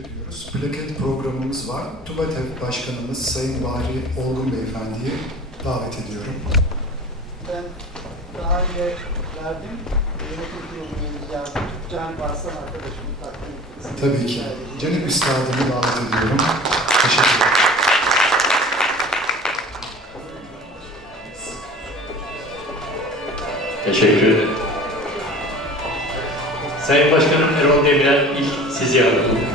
ediyoruz. Plaket programımız var. TÜBATEV Başkanımız Sayın Bahri Olgun Beyefendi'yi davet ediyorum. Ben daha önce verdim. Yönetim kurulumuz yardımcı Can Barslan arkadaşımı takdim ettim. Tabii ki. Cenip Üstadım'ı davet ediyorum. Teşekkür ederim. Teşekkür ederim. Sayın Başkanım Erol Demirel ilk sizi alalım.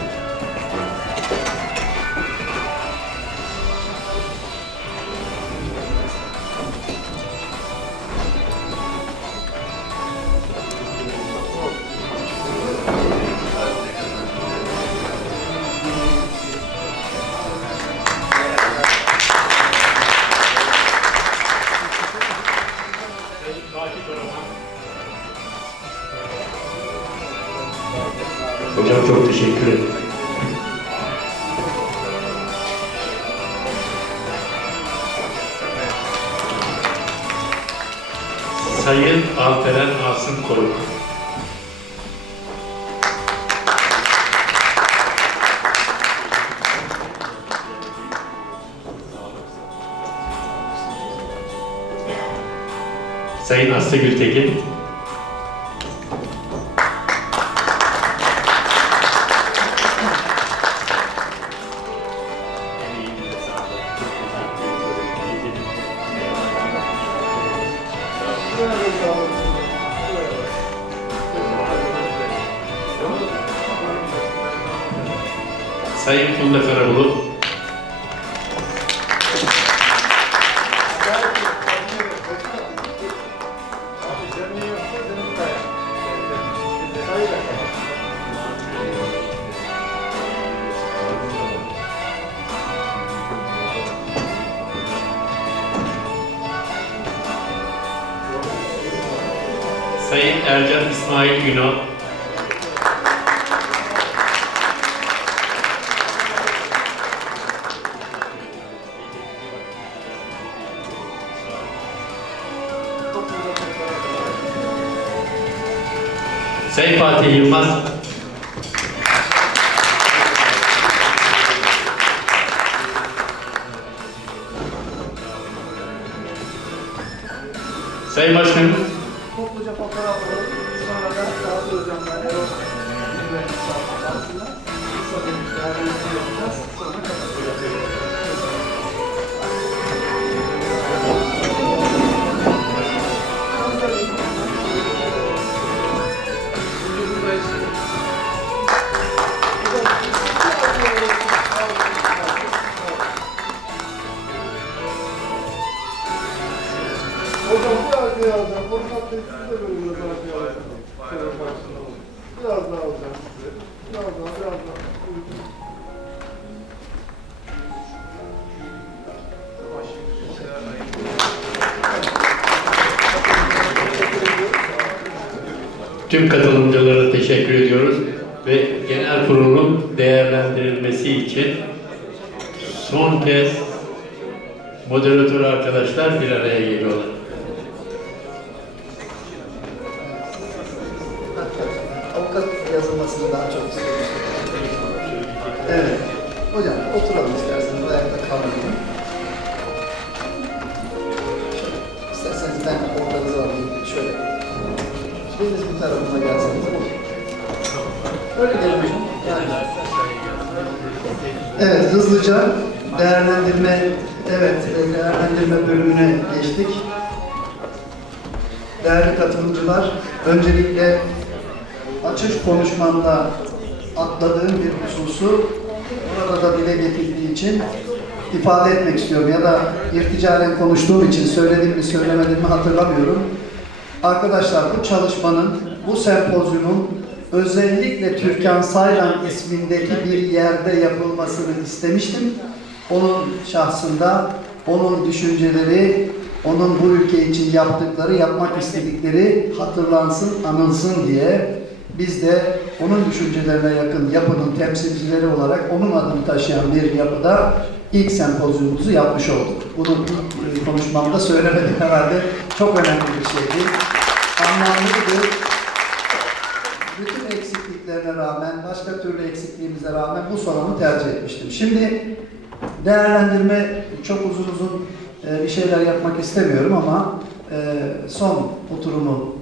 Sayın Aslı Gültekin. Sayın Ercan İsmail Ünal. Sayın Fatih Yılmaz. Sayın Başkanım. Ve genel kurulun değerlendirilmesi için son kez moderatör arkadaşlar bir araya geliyorlar. Avukat yazılmasını daha çok istiyoruz. Evet. Hocam oturalım isterseniz ayakta kalmayalım. Evet, hızlıca değerlendirme, evet, değerlendirme bölümüne geçtik. Değerli katılımcılar, öncelikle açış konuşmamda atladığım bir hususu burada da dile getirdiği için ifade etmek istiyorum ya da irticalen konuştuğum için söyledim mi söylemedim mi hatırlamıyorum. Arkadaşlar bu çalışmanın, bu sempozyumun özellikle Türkan Saylan ismindeki bir yerde yapılmasını istemiştim. Onun şahsında, onun düşünceleri, onun bu ülke için yaptıkları, yapmak istedikleri hatırlansın, anılsın diye biz de onun düşüncelerine yakın yapının temsilcileri olarak onun adını taşıyan bir yapıda ilk sempozyumumuzu yapmış olduk. Bunu konuşmamda söylemedim herhalde. Çok önemli bir şeydi. Anlamlıydı. Eksikliklerine rağmen, başka türlü eksikliğimize rağmen bu salonu tercih etmiştim. Şimdi değerlendirme çok uzun uzun e, bir şeyler yapmak istemiyorum ama e, son oturumu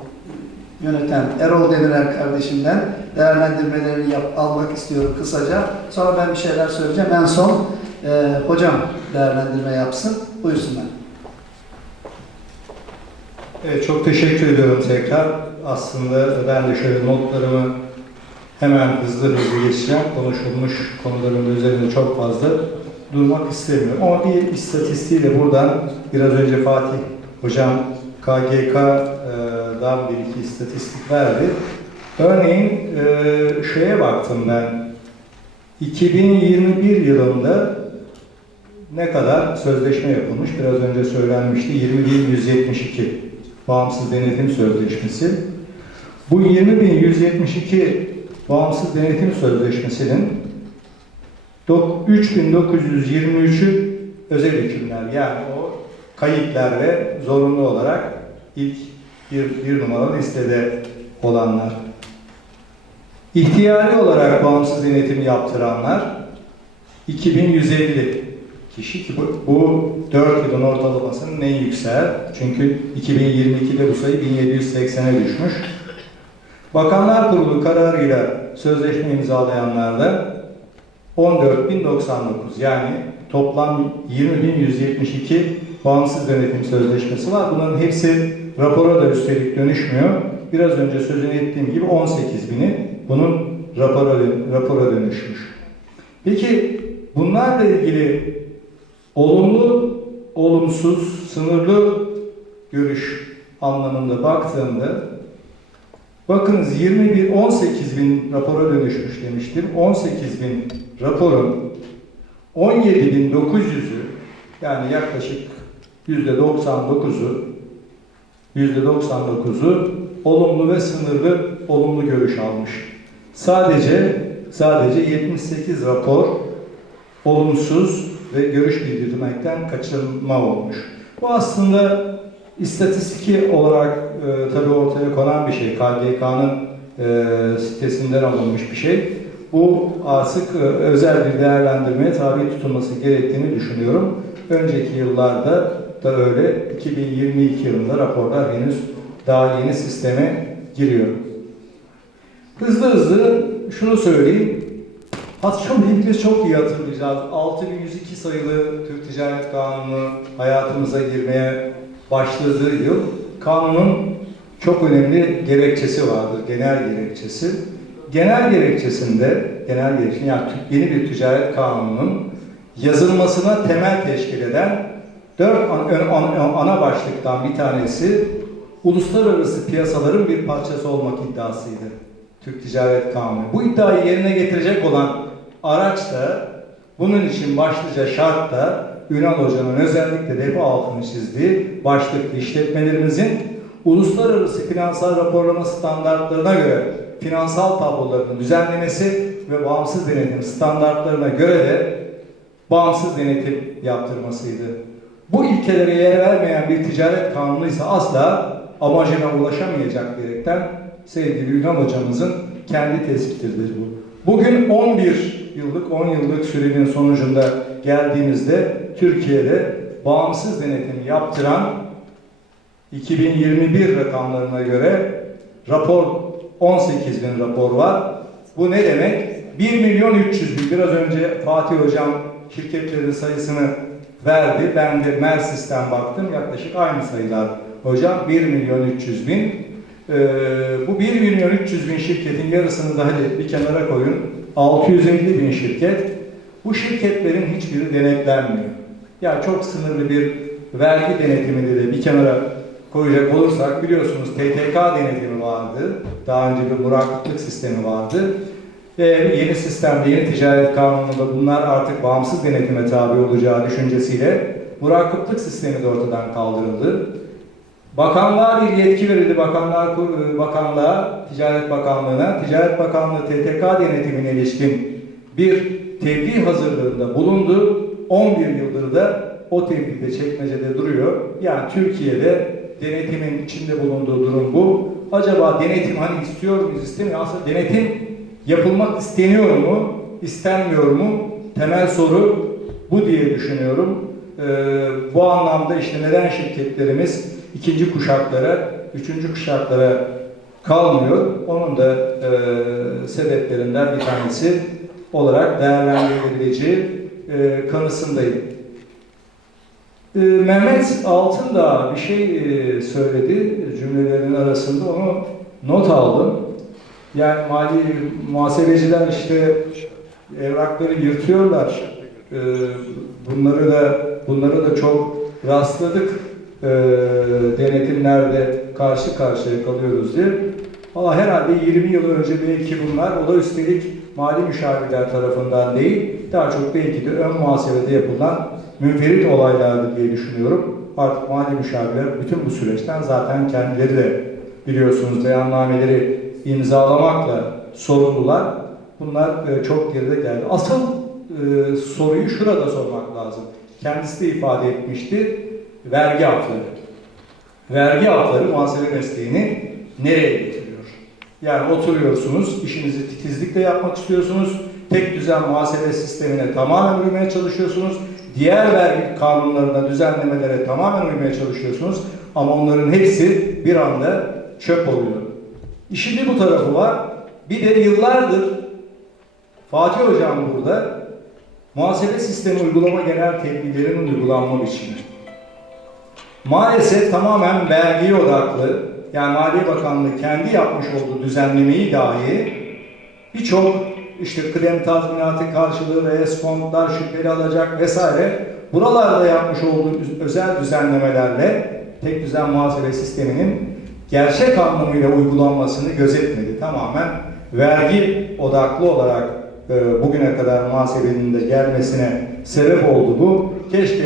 yöneten Erol Demirel kardeşimden değerlendirmelerini yap, almak istiyorum kısaca. Sonra ben bir şeyler söyleyeceğim. En son e, hocam değerlendirme yapsın. Buyursunlar. Evet, çok teşekkür ediyorum tekrar. Aslında ben de şöyle notlarımı hemen hızlı hızlı geçeceğim. Konuşulmuş konuların üzerinde çok fazla durmak istemiyorum. Ama bir istatistiğiyle buradan biraz önce Fatih Hocam KGK'dan bir iki istatistik verdi. Örneğin e, şeye baktım ben. 2021 yılında ne kadar sözleşme yapılmış? Biraz önce söylenmişti. 20.172 bağımsız denetim sözleşmesi. Bu 20.172 bağımsız denetim sözleşmesinin dok- 3.923'ü özel hükümler yani o kayıtlar ve zorunlu olarak ilk bir, bir numaralı listede olanlar. İhtiyari olarak bağımsız denetim yaptıranlar 2150 kişi ki bu, bu 4 yılın ortalamasının en yükseği. Çünkü 2022'de bu sayı 1780'e düşmüş. Bakanlar Kurulu kararıyla sözleşme imzalayanlar da 14.099 yani toplam 20.172 bağımsız denetim sözleşmesi var. Bunların hepsi rapora da üstelik dönüşmüyor. Biraz önce sözünü ettiğim gibi 18.000'i bunun rapora, rapora dönüşmüş. Peki bunlarla ilgili olumlu, olumsuz, sınırlı görüş anlamında baktığımda bakınız 21 18 bin rapora dönüşmüş demiştim. 18 bin raporun 17.900'ü yani yaklaşık %99'u %99'u olumlu ve sınırlı olumlu görüş almış. Sadece sadece 78 rapor olumsuz ve görüş bildirmekten kaçınma olmuş. Bu aslında istatistik olarak e, tabii ortaya konan bir şey. KGK'nın e, sitesinden alınmış bir şey. Bu artık e, özel bir değerlendirmeye tabi tutulması gerektiğini düşünüyorum. Önceki yıllarda da öyle. 2022 yılında raporlar henüz daha yeni sisteme giriyor. Hızlı hızlı şunu söyleyeyim. Patron hepimiz çok iyi hatırlayacağız. 6102 sayılı Türk Ticaret Kanunu hayatımıza girmeye başladığı yıl kanunun çok önemli gerekçesi vardır, genel gerekçesi. Genel gerekçesinde, genel gerekçesi yani yeni bir ticaret kanununun yazılmasına temel teşkil eden dört ana başlıktan bir tanesi uluslararası piyasaların bir parçası olmak iddiasıydı. Türk Ticaret Kanunu. Bu iddiayı yerine getirecek olan araç da bunun için başlıca şart da Ünal Hoca'nın özellikle de hep altını çizdiği başlıklı işletmelerimizin uluslararası finansal raporlama standartlarına göre finansal tablolarının düzenlemesi ve bağımsız denetim standartlarına göre de bağımsız denetim yaptırmasıydı. Bu ilkelere yer vermeyen bir ticaret kanunu ise asla amacına ulaşamayacak diyerekten sevgili Ünal hocamızın kendi tespitidir bu. Bugün 11 yıllık, 10 yıllık sürenin sonucunda geldiğimizde Türkiye'de bağımsız denetim yaptıran 2021 rakamlarına göre rapor 18 bin rapor var. Bu ne demek? 1 milyon 300 bin. Biraz önce Fatih Hocam şirketlerin sayısını verdi. Ben de Mersis'ten baktım. Yaklaşık aynı sayılar. Hocam 1 milyon 300 bin. Ee, bu 1 milyon 300 bin şirketin yarısını da hadi bir kenara koyun. 650 bin şirket. Bu şirketlerin hiçbiri denetlenmiyor. Yani çok sınırlı bir vergi denetimini de bir kenara koyacak olursak biliyorsunuz TTK denetimi vardı. Daha önce bir murakiplik sistemi vardı. Ve yeni sistemde, yeni ticaret kanununda bunlar artık bağımsız denetime tabi olacağı düşüncesiyle murakiplik sistemi de ortadan kaldırıldı. Bakanlığa bir yetki verildi. Bakanlar Kur- Bakanlığa, Ticaret Bakanlığı'na, Ticaret Bakanlığı TTK denetimine ilişkin bir tebliğ hazırlığında bulundu. 11 yıldır da o tebliğ de çekmecede duruyor. Yani Türkiye'de denetimin içinde bulunduğu durum bu. Acaba denetim hani istiyor muyuz, istemiyor Aslında denetim Yapılmak isteniyor mu, istenmiyor mu? Temel soru bu diye düşünüyorum. Ee, bu anlamda işte neden şirketlerimiz ikinci kuşaklara, üçüncü kuşaklara kalmıyor? Onun da e, sebeplerinden bir tanesi olarak değerlendirilebileceği e, kanısındayım. E, Mehmet Altın da bir şey e, söyledi cümlelerin arasında onu not aldım. Yani mali muhasebeciler işte evrakları yırtıyorlar. E, bunları da bunları da çok rastladık. E, denetimlerde karşı karşıya kalıyoruz diye. Valla herhalde 20 yıl önce belki bunlar, o da üstelik mali müşavirler tarafından değil, daha çok belki de ön muhasebede yapılan münferit olaylardı diye düşünüyorum. Artık mali müşavirler bütün bu süreçten zaten kendileri de biliyorsunuz beyannameleri imzalamakla sorumlular. Bunlar e, çok geride geldi. Asıl e, soruyu şurada sormak lazım. Kendisi de ifade etmişti. Vergi hakları. Vergi hakları muhasebe mesleğini nereye getiriyor? Yani oturuyorsunuz, işinizi titizlikle yapmak istiyorsunuz, tek düzen muhasebe sistemine tamamen uymaya çalışıyorsunuz, diğer vergi kanunlarına, düzenlemelere tamamen uymaya çalışıyorsunuz ama onların hepsi bir anda çöp oluyor. İşin bir bu tarafı var. Bir de yıllardır Fatih Hocam burada muhasebe sistemi uygulama genel tedbirlerinin uygulanma biçimi. Maalesef tamamen vergiye odaklı, yani Maliye Bakanlığı kendi yapmış olduğu düzenlemeyi dahi birçok işte kıdem tazminatı karşılığı, reeskondlar, şüpheli alacak vesaire buralarda yapmış olduğu özel düzenlemelerle tek düzen muhasebe sisteminin gerçek anlamıyla uygulanmasını gözetmedi. Tamamen vergi odaklı olarak e, bugüne kadar muhasebenin de gelmesine sebep oldu bu. Keşke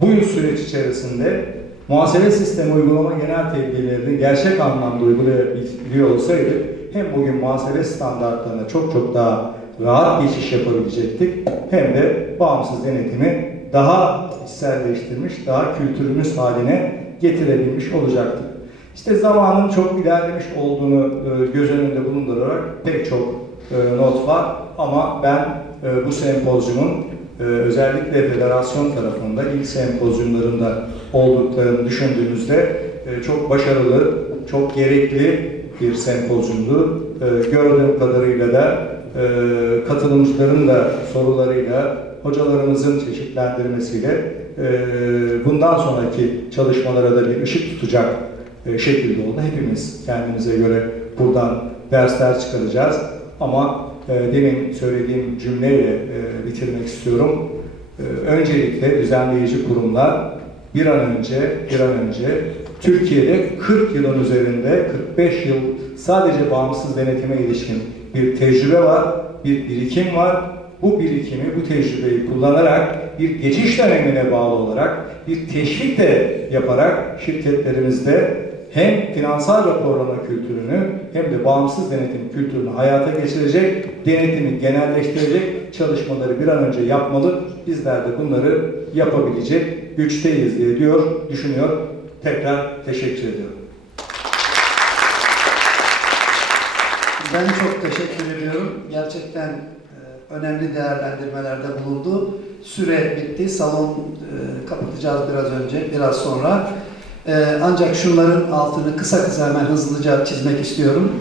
bu yıl süreç içerisinde muhasebe sistemi uygulama genel tedbirlerini gerçek anlamda uygulayabiliyor olsaydı hem bugün muhasebe standartlarına çok çok daha rahat geçiş yapabilecektik hem de bağımsız denetimi daha içselleştirmiş, daha kültürümüz haline getirebilmiş olacaktık. İşte zamanın çok ilerlemiş olduğunu e, göz önünde bulundurarak pek çok e, not var ama ben e, bu sempozyumun özellikle federasyon tarafında ilk sempozyumlarında olduklarını düşündüğümüzde çok başarılı, çok gerekli bir sempozyumdu. E, gördüğüm kadarıyla da e, katılımcıların da sorularıyla, hocalarımızın çeşitlendirmesiyle e, bundan sonraki çalışmalara da bir ışık tutacak e, şekilde oldu. Hepimiz kendimize göre buradan dersler çıkaracağız. Ama e, demin söylediğim cümleyle bitirmek istiyorum. Öncelikle düzenleyici kurumlar bir an önce bir an önce Türkiye'de 40 yılın üzerinde 45 yıl sadece bağımsız denetime ilişkin bir tecrübe var, bir birikim var. Bu birikimi, bu tecrübeyi kullanarak bir geçiş dönemine bağlı olarak bir teşvik de yaparak şirketlerimizde hem finansal raporlama kültürünü hem de bağımsız denetim kültürünü hayata geçirecek, denetimi genelleştirecek çalışmaları bir an önce yapmalı. Bizler de bunları yapabilecek güçteyiz diye diyor, düşünüyor. Tekrar teşekkür ediyorum. Ben çok teşekkür ediyorum. Gerçekten e, önemli değerlendirmelerde bulundu. Süre bitti. Salon e, kapatacağız biraz önce, biraz sonra. E, ancak şunların altını kısa kısa hemen hızlıca çizmek istiyorum.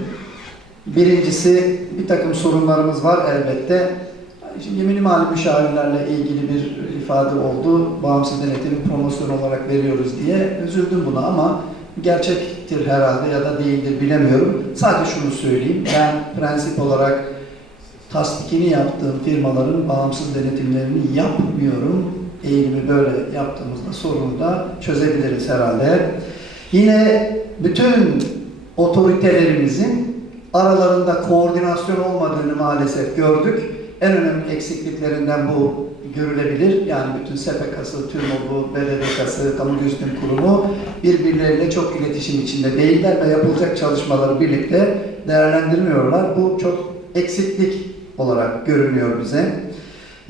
Birincisi bir takım sorunlarımız var elbette. Şimdi minimal müşavirlerle ilgili bir ifade oldu. Bağımsız denetimi promosyon olarak veriyoruz diye. Üzüldüm buna ama gerçektir herhalde ya da değildir bilemiyorum. Sadece şunu söyleyeyim. Ben prensip olarak tasdikini yaptığım firmaların bağımsız denetimlerini yapmıyorum. Eğilimi böyle yaptığımızda sorunu da çözebiliriz herhalde. Yine bütün otoritelerimizin aralarında koordinasyon olmadığını maalesef gördük. En önemli eksikliklerinden bu görülebilir. Yani bütün SPK'sı, TÜRMOB'u, BDDK'sı, Kamu Gözetim Kurumu birbirleriyle çok iletişim içinde değiller ve yapılacak çalışmaları birlikte değerlendirmiyorlar. Bu çok eksiklik olarak görünüyor bize.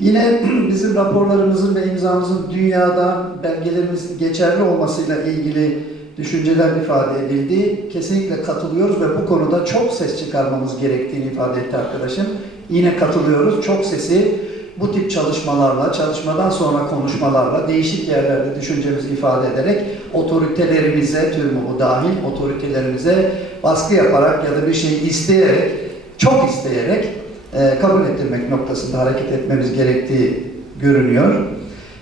Yine bizim raporlarımızın ve imzamızın dünyada belgelerimizin geçerli olmasıyla ilgili düşünceler ifade edildi. Kesinlikle katılıyoruz ve bu konuda çok ses çıkarmamız gerektiğini ifade etti arkadaşım. Yine katılıyoruz. Çok sesi bu tip çalışmalarla, çalışmadan sonra konuşmalarla, değişik yerlerde düşüncemizi ifade ederek otoritelerimize, TÜRMÜ dahil otoritelerimize baskı yaparak ya da bir şey isteyerek, çok isteyerek e, kabul ettirmek noktasında hareket etmemiz gerektiği görünüyor.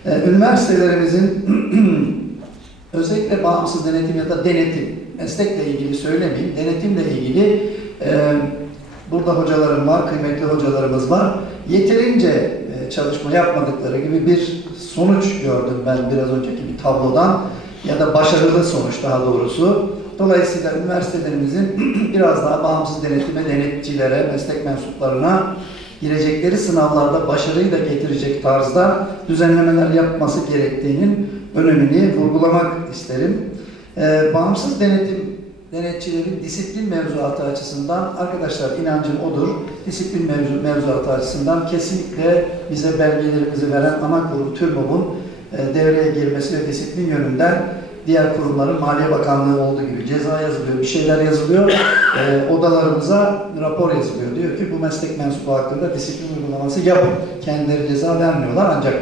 E, üniversitelerimizin özellikle bağımsız denetim ya da denetim, meslekle ilgili söylemeyeyim, denetimle ilgili e, burada hocalarım var, kıymetli hocalarımız var. Yeterince e, çalışma yapmadıkları gibi bir sonuç gördüm ben biraz önceki bir tablodan ya da başarılı sonuç daha doğrusu. Dolayısıyla üniversitelerimizin biraz daha bağımsız denetime, denetçilere, meslek mensuplarına girecekleri sınavlarda başarıyı da getirecek tarzda düzenlemeler yapması gerektiğinin önemini vurgulamak isterim. Ee, bağımsız denetim denetçilerin disiplin mevzuatı açısından arkadaşlar inancım odur. Disiplin mevzu, mevzuatı açısından kesinlikle bize belgelerimizi veren ana kurum TÜRMOB'un e, devreye girmesi ve disiplin yönünden diğer kurumların Maliye Bakanlığı olduğu gibi ceza yazılıyor, bir şeyler yazılıyor. E, odalarımıza rapor yazılıyor. Diyor ki bu meslek mensubu hakkında disiplin uygulaması yapın. Kendileri ceza vermiyorlar ancak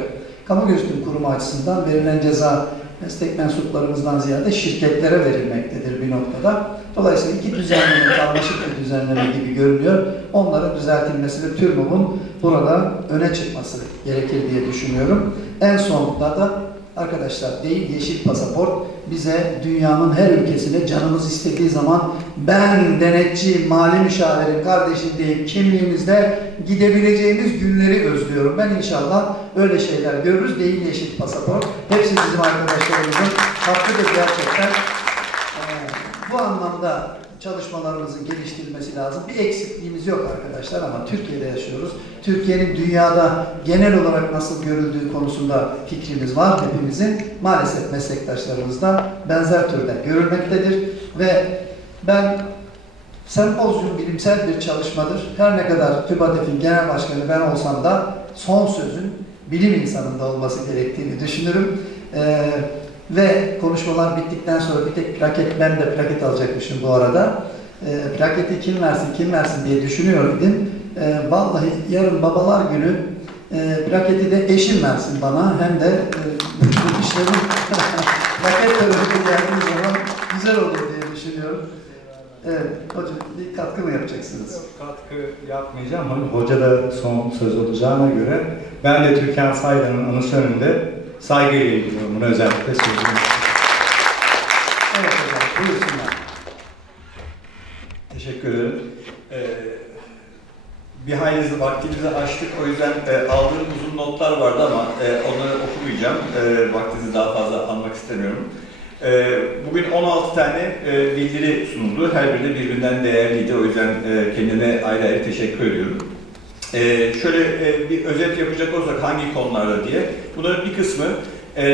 kamu gözetim kurumu açısından verilen ceza meslek mensuplarımızdan ziyade şirketlere verilmektedir bir noktada. Dolayısıyla iki düzenleme, karmaşık bir düzenleme gibi görünüyor. Onların düzeltilmesi ve TÜRMOB'un burada öne çıkması gerekir diye düşünüyorum. En sonunda da arkadaşlar değil yeşil pasaport bize dünyanın her ülkesine canımız istediği zaman ben denetçi, mali müşavirin kardeşim deyip kimliğimizde gidebileceğimiz günleri özlüyorum. Ben inşallah öyle şeyler görürüz. Değil yeşil pasaport. Hepsi bizim arkadaşlarımızın hakkıdır gerçekten. Ee, bu anlamda çalışmalarımızın geliştirilmesi lazım. Bir eksikliğimiz yok arkadaşlar ama Türkiye'de yaşıyoruz. Türkiye'nin dünyada genel olarak nasıl görüldüğü konusunda fikrimiz var hepimizin. Maalesef meslektaşlarımız da benzer türde görülmektedir ve ben sempozyum bilimsel bir çalışmadır. Her ne kadar TÜBADEF'in genel başkanı ben olsam da son sözün bilim insanında olması gerektiğini düşünürüm. Ee, ve konuşmalar bittikten sonra bir tek plaket, ben de plaket alacakmışım bu arada. E, plaketi kim versin, kim versin diye düşünüyor idim. E, vallahi yarın babalar günü e, plaketi de eşim versin bana. Hem de e, bu işlerin plaket töreni geldiği zaman güzel olur diye düşünüyorum. Evet, hocam bir katkı mı yapacaksınız? Katkı yapmayacağım ama hoca da son söz olacağına göre ben de Türkan Saylan'ın anısı önünde saygıyla ilgiliyorum. Bunu özellikle söyleyeyim. Evet hocam, buyursunlar. Teşekkür ederim. Ee, bir hayli vaktimizi aştık. O yüzden e, aldığım uzun notlar vardı ama e, onları okumayacağım. E, vaktinizi daha fazla almak istemiyorum. E, bugün 16 tane e, bildiri sunuldu. Her biri de birbirinden değerliydi. O yüzden e, kendine ayrı ayrı teşekkür ediyorum. E, şöyle e, bir özet yapacak olursak hangi konularda diye. Bunların bir kısmı e,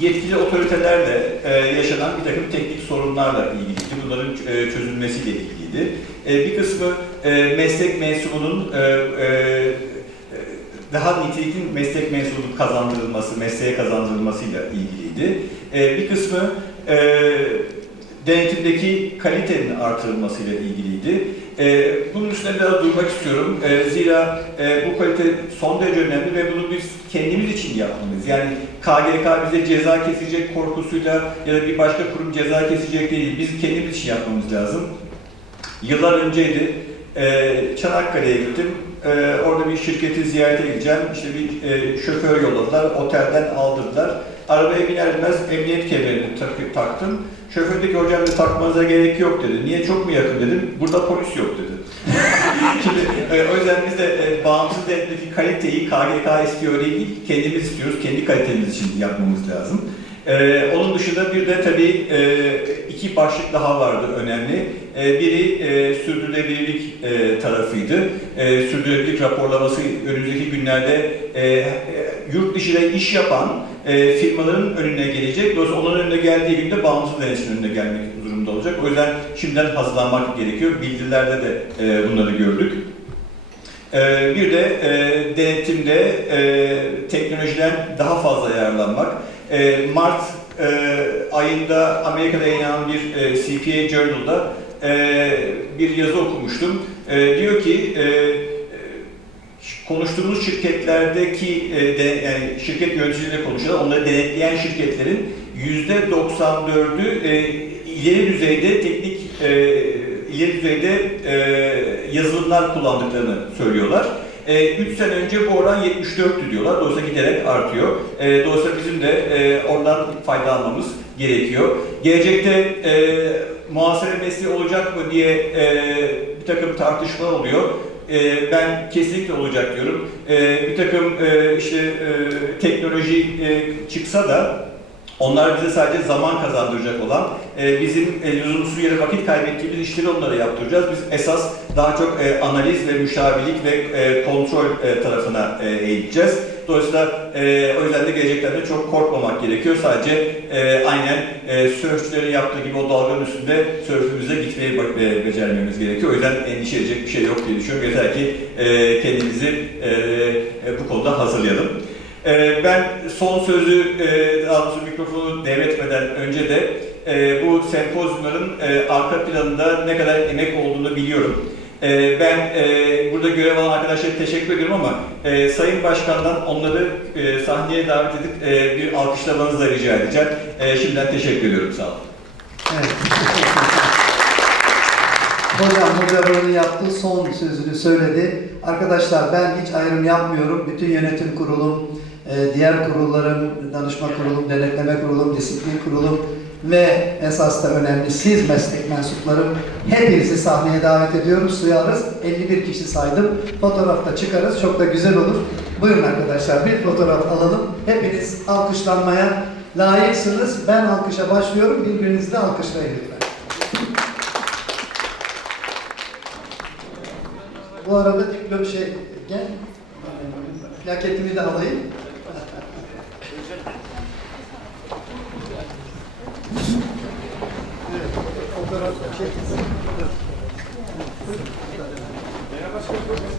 yetkili otoritelerle e, yaşanan bir takım teknik sorunlarla ilgiliydi. Bunların e, çözülmesiyle ilgiliydi. E, bir kısmı e, meslek mensubunun e, e, daha nitelikli meslek mensubunun kazandırılması, mesleğe kazandırılmasıyla ilgiliydi. E, bir kısmı e, denetimdeki kalitenin artırılmasıyla ilgiliydi. E, bunun üstüne biraz durmak istiyorum. E, zira e, bu kalite son derece önemli ve bunu biz kendimiz için yapmalıyız. Yani KGK bize ceza kesecek korkusuyla ya da bir başka kurum ceza kesecek değil. Biz kendimiz için yapmamız lazım. Yıllar önceydi. E, Çanakkale'ye gittim. E, orada bir şirketi ziyarete gideceğim. İşte bir e, şoför yolladılar. Otelden aldırdılar. Arabaya biner binmez emniyet kemerini tak- taktım. Şoför dedi ki hocam dedi, takmanıza gerek yok dedi. Niye çok mu yakın dedim. Burada polis yok dedi. Şimdi e, o yüzden biz de e, bağımsız denetimdeki kaliteyi KGK istiyor değil, kendimiz istiyoruz. Kendi kalitemiz için yapmamız lazım. E, onun dışında bir de tabii e, iki başlık daha vardı önemli. E, biri e, sürdürülebilirlik e, tarafıydı. E, sürdürülebilirlik raporlaması önümüzdeki günlerde e, yurt dışında iş yapan e, firmaların önüne gelecek. Dolayısıyla onların önüne geldiği günde bağımsız denetçinin önüne gelmek durumunda olacak. O yüzden şimdiden hazırlanmak gerekiyor. Bildirilerde de e, bunları gördük. E, bir de e, denetimde e, teknolojiden daha fazla yararlanmak. e, Mart e, ayında Amerika'da yayınlanan bir e, CPA Journal'da e, bir yazı okumuştum. E, diyor ki e, konuştuğumuz şirketlerdeki e, de, yani şirket yöneticileriyle konuşuyorlar. Onları denetleyen şirketlerin yüzde 94'ü e, ileri düzeyde teknik e, ileri düzeyde e, yazılımlar kullandıklarını söylüyorlar. 3 sene önce bu oran 74'tü diyorlar. Dolayısıyla giderek artıyor. E, dolayısıyla bizim de e, oradan faydalanmamız gerekiyor. Gelecekte e, muhasebe mesleği olacak mı diye e, bir takım tartışmalar oluyor. E, ben kesinlikle olacak diyorum. E, bir takım e, işte e, teknoloji e, çıksa da onlar bize sadece zaman kazandıracak olan, e, bizim e, lüzumsuz yere vakit kaybettiğimiz işleri onlara yaptıracağız. Biz esas daha çok e, analiz ve müşavirlik ve e, kontrol e, tarafına e, eğileceğiz. Dolayısıyla e, o yüzden de geleceklerde çok korkmamak gerekiyor. Sadece e, aynen e, sörfçülerin yaptığı gibi o dalganın üstünde sörfümüze gitmeyi bak- e, becermemiz gerekiyor. O yüzden endişe edecek bir şey yok diye düşünüyorum. Yeter ki e, kendimizi e, e, bu konuda hazırlayalım. Ee, Ben son sözü, e, daha doğrusu mikrofonu devretmeden önce de e, bu sempozyumların e, arka planında ne kadar emek olduğunu biliyorum. E, Ben e, burada görev alan arkadaşlara teşekkür ediyorum ama e, Sayın Başkan'dan onları e, sahneye davet edip e, bir alkışlamanızı da rica edeceğim. E, Şimdiden teşekkür ediyorum, sağ olun. Evet. Hocam hocalarının yaptığı son sözünü söyledi. Arkadaşlar ben hiç ayrım yapmıyorum. Bütün yönetim kurulum, e, diğer kurullarım, danışma kurulum, denetleme kurulum, disiplin kurulum ve esas da önemli siz meslek mensuplarım hepinizi sahneye davet ediyoruz. Suyarız. 51 kişi saydım. Fotoğrafta çıkarız. Çok da güzel olur. Buyurun arkadaşlar bir fotoğraf alalım. Hepiniz alkışlanmaya layıksınız. Ben alkışa başlıyorum. Birbirinizi de alkışlayın lütfen. Bu arada diplom şey gel. Plaketimi de alayım. Fotoğraf çekilsin.